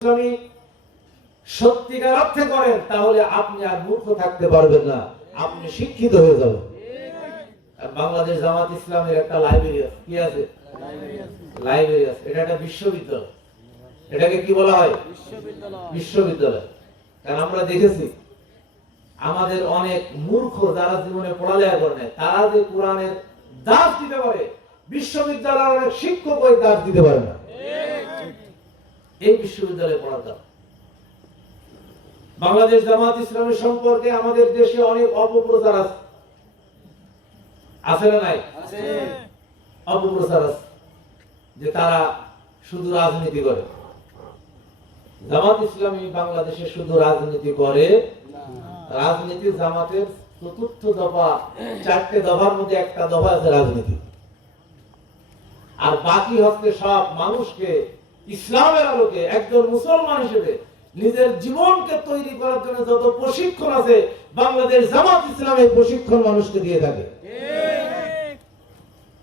ইসলামী সত্যিকার অর্থে করেন তাহলে আপনি আর মূর্খ থাকতে পারবেন না, আপনি শিক্ষিত হয়ে যাবেন। বাংলাদেশ জামাত ইসলামের একটা লাইব্রেরি আছে, কি আছে? লাইব্রেরি আছে। এটা একটা বিশ্ববিদ্যালয়। এটাকে কি বলা হয়? বিশ্ববিদ্যালয়। কারণ আমরা দেখেছি আমাদের অনেক মূর্খ যারা জীবনে পড়ালেখা করে নাই, তারা যে কোরআনের দাস দিতে পারে, বিশ্ববিদ্যালয়ের অনেক শিক্ষক ওই দাস দিতে পারে না। এই বিশ্ববিদ্যালয়ে পড়ার দাম। বাংলাদেশ জামাত ইসলামের সম্পর্কে আমাদের দেশে অনেক অপপ্রচার আছে, আছে না নাই? অপপ্রচার আছে যে তারা শুধু রাজনীতি করে। জামাত ইসলামী বাংলাদেশে শুধু রাজনীতি করে। রাজনীতি জামাতের চতুর্থ দফা, 4টে দফার মধ্যে একটা দফা আছে রাজনীতি, আর বাকি হচ্ছে সব মানুষকে ইসলামের আলোকে একজন মুসলমান হিসেবে নিজের জীবনকে তৈরি করার জন্য যত প্রশিক্ষণ আছে, বাংলাদেশ জামাত ইসলাম এই প্রশিক্ষণ মানুষকে দিয়ে থাকে।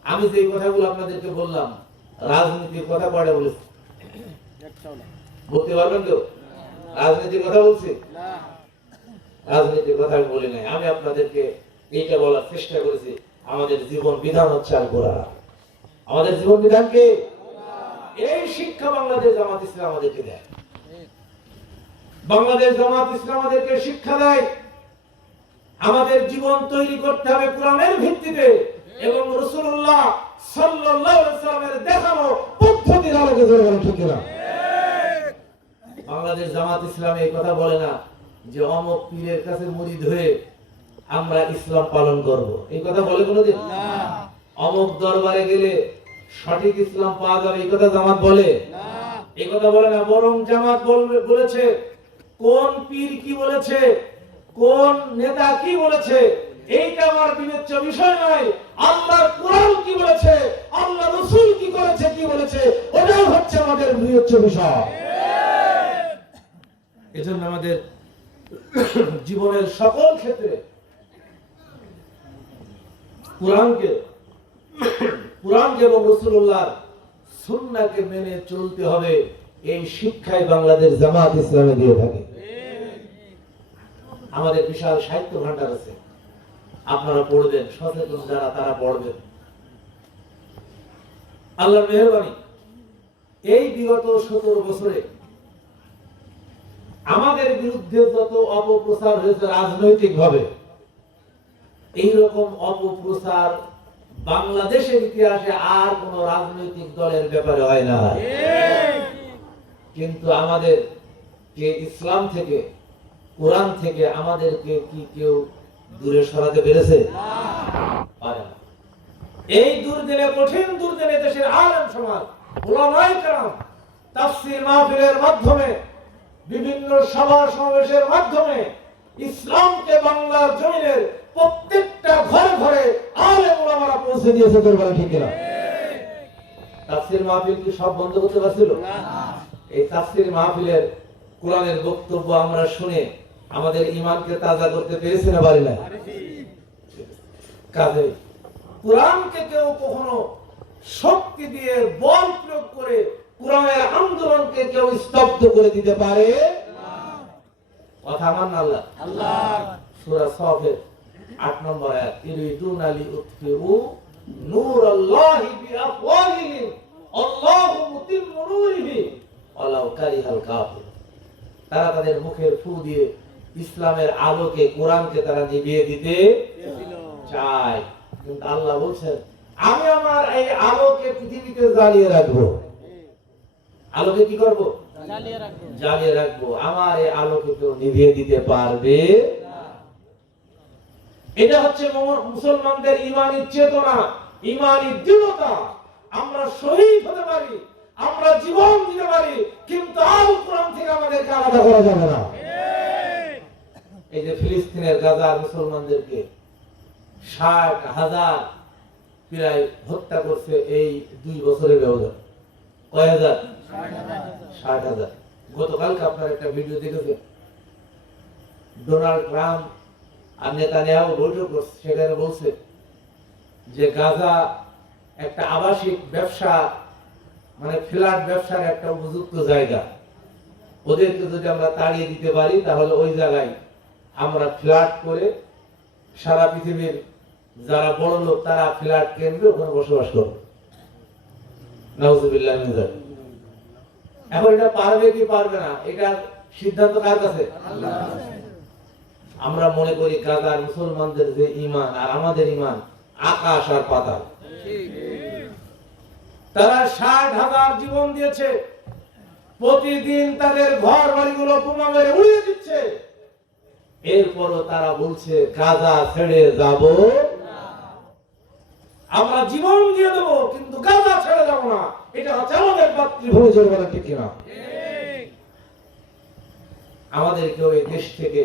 আমি যে কথাগুলো আপনাদেরকে বললাম, রাজনীতির কথা পড়ে বলেছি, বলতে পারবেন কেউ? রাজনীতির কথা বলছি? রাজনীতির কথা আমি বলি নাই। আমি আপনাদেরকে এইটা বলার চেষ্টা করেছি, আমাদের জীবন বিধান হচ্ছে আল কোরআন। আমাদের জীবন বিধানকে এই শিক্ষা বাংলাদেশ জামাত ইসলাম আমাদেরকে দেয়। বাংলাদেশ জামাত ইসলাম আমাদেরকে শিক্ষা দেয় আমাদের জীবন তৈরি করতে হবে কোরআনের ভিত্তিতে এবং রাসূলুল্লাহ সাল্লাল্লাহু আলাইহি ওয়াসাল্লামের দেখানো পদ্ধতির আলোকে। ঠিক না? বাংলাদেশ জামাত ইসলাম এই কথা বলে না যে অমুক পীরের কাছে মুরিদ হয়ে আমরা ইসলাম পালন করব, এই কথা বলে কোনোদিন? না। অমুক দরবারে গেলে সঠিক ইসলাম পাওয়া যাবে, এই কথা জামাত বলে না। এই কথা বলে না। বরং জামাত বলেছে কোন পীর কি বলেছে, কোন নেতা কি বলেছে, এইটা আমার বিবেচ্য বিষয় নয়। আল্লাহর কোরআন কি বলেছে, আল্লাহ রাসূল কি করেছে, কি বলেছে, ওটাই হচ্ছে আমাদের বিবেচ্য বিষয়। এজন্য আমাদের জীবনের সকল ক্ষেত্রে কোরআনকে এবং রাসূলুল্লাহর সুন্নাহকে মেনে চলতে হবে। এই শিক্ষাই বাংলাদেশ জামাত ইসলামে দিয়ে থাকে। আমাদের বিশাল সাহিত্য ভান্ডার আছে, আপনারা পড়বেন, সচেতন যারা তারা পড়বেন। আল্লাহর মেহেরবানি, এই বিগত 17 বছরে আমাদের বিরুদ্ধে যত অপপ্রচার হয়েছে রাজনৈতিক ভাবে, এইরকম অপপ্রচার বাংলাদেশের ইতিহাসে আর কোন রাজনৈতিক দলের ব্যাপারে হয় না। কিন্তু আমাদের কে ইসলাম থেকে, কোরআন থেকে আমাদেরকে কি কেউ দূরে সরাতে পেরেছে? পারে না। এই দুর্দিনে, কঠিন দুর্দিনে দেশের আলেম সমাজ, উলামায়ে কেরাম তাফসীর মাহফিলের মাধ্যমে, বিভিন্ন সভা সমাবেশের মাধ্যমে ইসলামকে বাংলার জমিনের প্রত্যেকটা ঘরে ঘরে আলেম ওলামারা পৌঁছে দিয়েছে। ঠিক না? তাফসীর মাহফিল কি সব বন্ধ করতে পারছিল? না। এই তাফসীর মাহফিলের কোরআনের বক্তব্য আমরা শুনে আমাদের ঈমানকে তাজা করতে পেরেছি না পারি না? কাজে কোরআনকে কেউ কখনো শক্তি দিয়ে বল প্রয়োগ করে কোরআনের আন্দোলনকে কেউ স্তব্ধ করে দিতে পারে না। কথা মান আল্লাহ সূরা সাফের 8 নম্বর আয়াত, ইরিদুনা লিউতফিউ নূরাল্লাহি বিআফওয়াহিহিম আল্লাহু মুতিম্মু নূরিহি ওয়ালাউ কারিহাল কাফির। তারা তাদের মুখের ফু দিয়ে ইসলামের আলোকে, কোরআনকে তারা নিভিয়ে দিতে চায়, কিন্তু আল্লাহ বলছেন আমি আমার এই আলোকে পৃথিবীতে জ্বালিয়ে রাখবো। আলোকে কি করব? জ্বালিয়ে রাখবো। আমার এই আলোকে কেউ নিভিয়ে দিতে পারবে না। এটা হচ্ছে মুসলমানদের ঈমানী চেতনা, ঈমানী দৃঢ়তা। আমরা শহীদ হতে পারি, আমরা জীবন দিতে পারি, কিন্তু আল কোরআন থেকে আমাদেরকে আলাদা করা যাবে না। এই যে ফিলিস্তিনের গাজার মুসলমানদেরকে 60,000 প্রায় হত্যা করছে এই 2 বছরের ব্যবধান। কয় হাজার? 60,000। গতকালকে আপনার একটা ভিডিও দেখেছেন, ডোনাল্ড ট্রাম্প আর নেতানিয়াহু বৈঠক করছে, সেখানে বলছে যে গাজা একটা আবাসিক ব্যবসা, মানে ফ্ল্যাট ব্যবসার একটা উপযুক্ত জায়গা। ওদেরকে যদি আমরা তাড়িয়ে দিতে পারি তাহলে ওই জায়গায় আমরা ফ্ল্যাট করে সারা পৃথিবীর যারা বড় লোক তারা ফ্ল্যাট কেন্দ্রে ওখানে বসবাস করবে। নাউজুবিল্লাহ মিন যালিক। এখন এটা পারবে কি পারবে না এটা সিদ্ধান্ত কার কাছে? আল্লাহ। আমরা মনে করি গাজার মুসলমানদের যে ঈমান আর আমাদের ঈমান আকাশ আর পাতাল। তারা 60,000 জীবন দিয়েছে, প্রতিদিন তাদের ঘর বাড়িগুলো বোমা মেরে উড়িয়ে দিচ্ছে, এরপরও তারা বলছে গাজা ছেড়ে যাব না, আমরা জীবন দিয়ে দেব কিন্তু গাজা ছেড়ে যাব না। এটা হচ্ছে আমাদের মাতৃভূমি। জোরবেলা ঠিক কিনা? আমাদেরকে ওই দেশ থেকে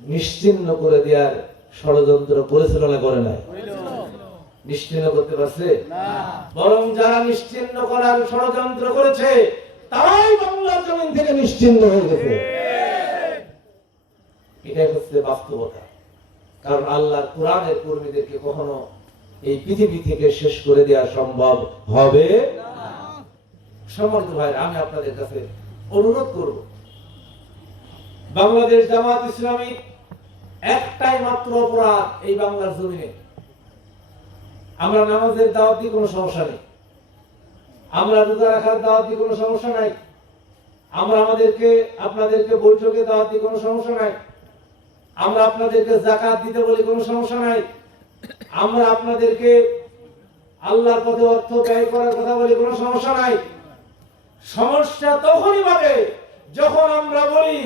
নিশ্চিহ্ন করে দেওয়ার ষড়যন্ত্র করেছিল না করে নাই? নিশ্চিহ্ন করতে পারছে না, বরং যারা নিশ্চিহ্ন করার ষড়যন্ত্র করেছে তারাই বাংলার জমিন থেকে নিশ্চিহ্ন হয়ে গেছে। এটাই হচ্ছে বাস্তবতা। কারণ আল্লাহর কোরআনের কর্মীদেরকে কখনো এই পৃথিবী থেকে শেষ করে দেওয়া সম্ভব হবে না। সম্মানিত ভাই, আমি আপনাদের কাছে অনুরোধ করব, বাংলাদেশ জামাত ইসলামী একটাই মাত্র অপরাধ এই বাংলার জমিনে, আমরা নামাজের দাওয়াত দিয়ে কোনো সমস্যা নেই, আমরা রোজা রাখার দাওয়াত দিয়ে কোনো সমস্যা নাই, আমরা আপনাদেরকে বৈঠকে দাওয়াত দিয়ে কোনো সমস্যা নাই, আমরা আপনাদেরকে যাকাত দিতে বলি কোনো সমস্যা নাই, আমরা আপনাদেরকে আল্লাহর পথে অর্থ ব্যয় করার কথা বলি কোনো সমস্যা নাই। সমস্যা তখনই বাড়ে যখন আমরা বলি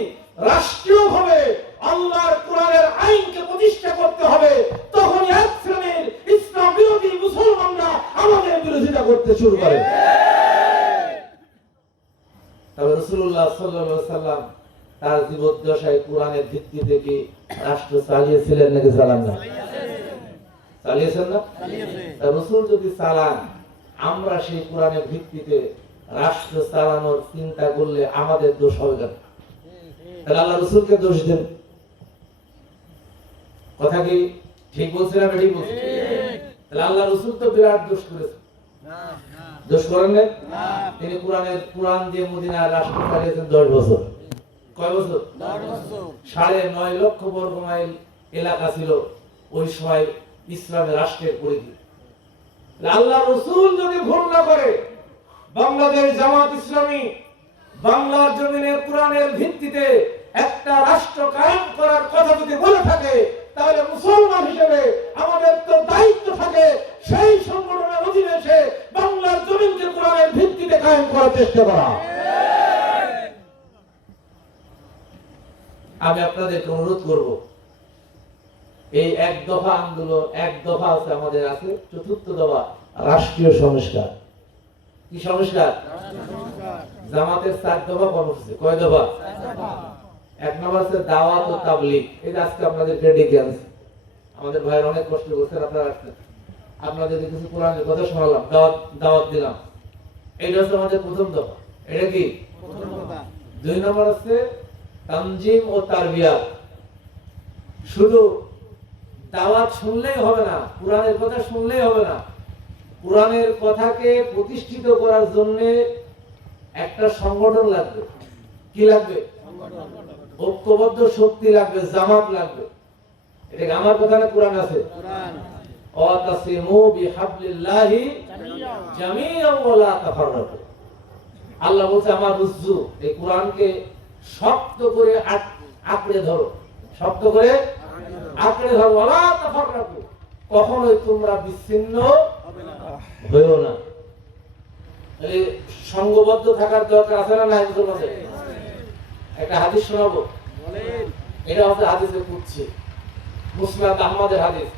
রাষ্ট্রীয়ভাবে আল্লাহর কোরআনের আইনকে প্রতিষ্ঠা করতে হবে, তখনই এক শ্রেণীর ইসলাম বিরোধী মুসলমানরা আমাদের বিরোধিতা করতে শুরু করে। তবে রাসূলুল্লাহ সাল্লাল্লাহু আলাইহি সাল্লাম তার জীবদ্দশায় কোরআনের ভিত্তিতে কি রাষ্ট্র চালিয়েছিলেন নাকি চালান না? চালিয়েছেন না? রাসূল যদি চালান, আমরা সেই কোরআনের ভিত্তিতে রাষ্ট্র চালানোর চিন্তা করলে আমাদের দোষ হবে কেন? তাহলে আল্লাহ রাসূলকে দোষ দেন। কথা কি ঠিক বলছেন না ঠিক বলছেন? তাহলে আল্লাহ রাসূল তো বিরাট দোষ করেছেন। দোষ করেন না? তিনি কোরআন দিয়ে মদিনার রাষ্ট্র চালিয়েছেন 10 বছর। কয় বছর? 10 বছর। 9.5 লক্ষ বর্গ মাইল এলাকা ছিল ওই সময় ইসলামের রাষ্ট্রের পরিধি। আল্লাহ রাসূল যদি ভুল না করে, বাংলাদেশ জামাত ইসলামী বাংলার জমিনে কোরআনের ভিত্তিতে একটা রাষ্ট্র কায়েম করার কথা যদি বলে থাকে, তাহলে মুসলমান হিসেবে আমাদের তো দায়িত্ব থাকে সেই সংগঠনের অধীনে এসে বাংলার জমিনকে কোরআনের ভিত্তিতে কায়েম করার চেষ্টা করা। আমি আপনাদেরকে অনুরোধ করব, এই এক দফা আন্দোলন, এক দফা আছে আমাদের আছে, চতুর্থ দফা রাষ্ট্রীয় সংস্কার। কি সংস্কার? জামাতের 4 দফা কর্মসূচি। কয় দফা? 1 নম্বর আছে দাওয়াত ও তাবলীগ। এই যে আজকে আপনাদেরকে ডেকে আনছি, আমাদের ভাইয়ের অনেক কষ্ট করছেন, আপনারা আসছেন, আপনাদের কিছু কোরআনের কথা শোনালাম, দাওয়াত দিলাম, এইটা হচ্ছে আমাদের প্রথম দফা। এটা কি? 2 নম্বর আছে তানজিম ও তারবিয়াত। শুধু দাওয়াত শুনলেই হবে না, কোরআনের কথা শুনলেই হবে না, কোরআনের কথাকে প্রতিষ্ঠিত করার জন্য একটা সংগঠন লাগবে। কি লাগবে? ঐক্যবদ্ধ শক্তি লাগবে, জামাত লাগবে। এটা আমার কথা না, কোরআন আছে। ওয়াতাসিমু বিহাবলিল্লাহি জামিআন ওয়া লা তাফাররাকু। আল্লাহ বলছে আমার রুজু, এই কোরআনকে শক্ত করে আঁকড়ে ধরো, শক্ত করে আঁকড়ে ধরো, ওয়া লা তাফাররাকু, কখনোই তোমরা বিচ্ছিন্ন হইও না। এই সংঘবদ্ধ থাকার দরকার আছে না নাই? মুসলমানদের একটা হাদিস শোনাবো, এটা হচ্ছে হাদিসে কুদসি, মুসনাদ আহমদের হাদিস।